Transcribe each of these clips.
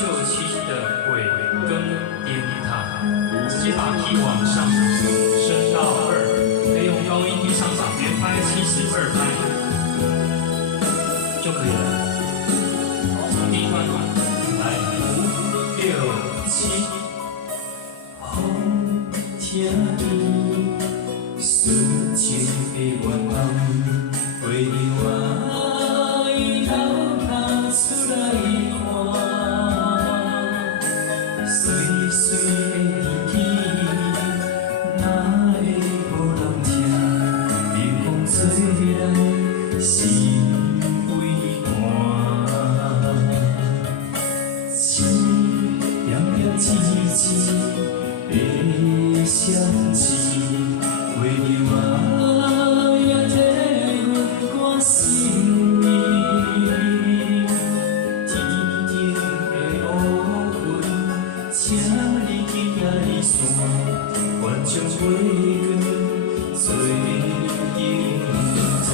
秀七的尾根电塔，直接把 key 往上升到2，可以用高音低上掌连拍72拍就可以了。好，从第一段来5、6、7。风听见思情的愿望，为我伊偷偷出来看，碎碎的日记，哪会无人听？冷风吹来，心微寒，一点点滴滴。的相思，为你我也体阮关心你。天顶的乌云，请你记来线，愿将月光做影塔。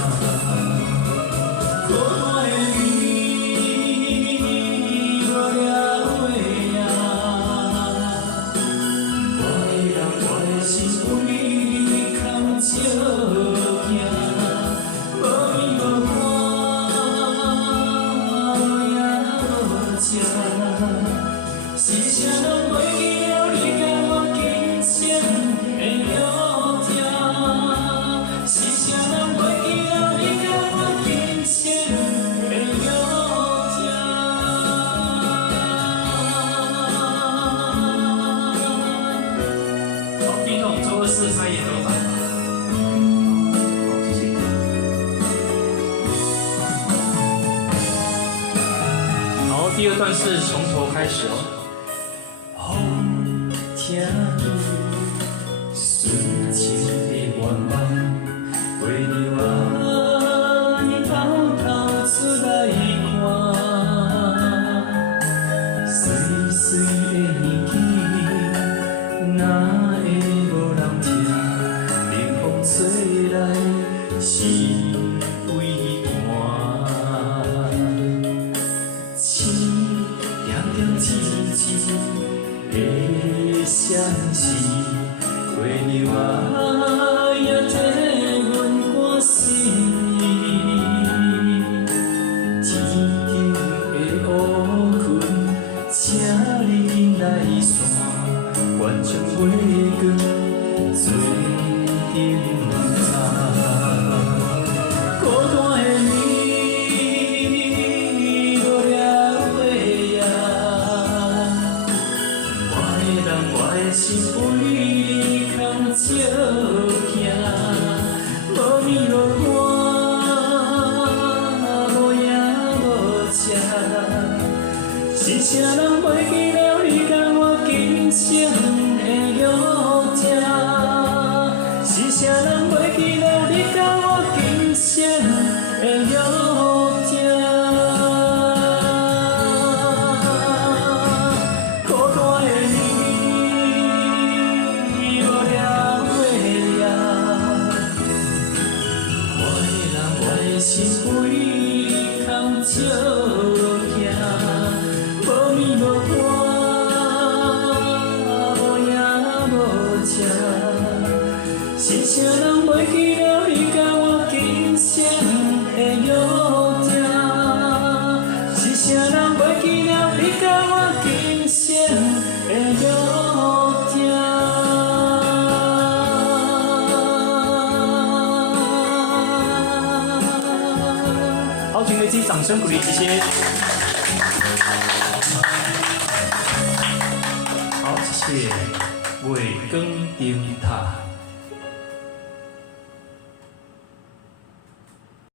24拍演奏法。好，第2段是从头开始哦。风听见思情的愿望，为你我伊偷偷出来看，碎碎的日记，哪会？吹来心微寒，一点点滴滴的相思，为你我也替阮关心你。天顶的乌云，请你紧来线，愿将月光做影塔。孤单的你，无了月啊，我的人，我的心为你空照行，无眠无汗，无影无食，是啥人袂记了你甲我今生的约定？是啥人袂记了你甲我今生的约定？孤单的你，无了月啊，我的人，我的心为你空照行，无眠无汗，无影无食。是啥人袂记了你甲我今生的约定？是啥人袂记了你甲我今生的约定？好，请雷击掌声鼓励，谢谢。好，谢谢。月光灯塔。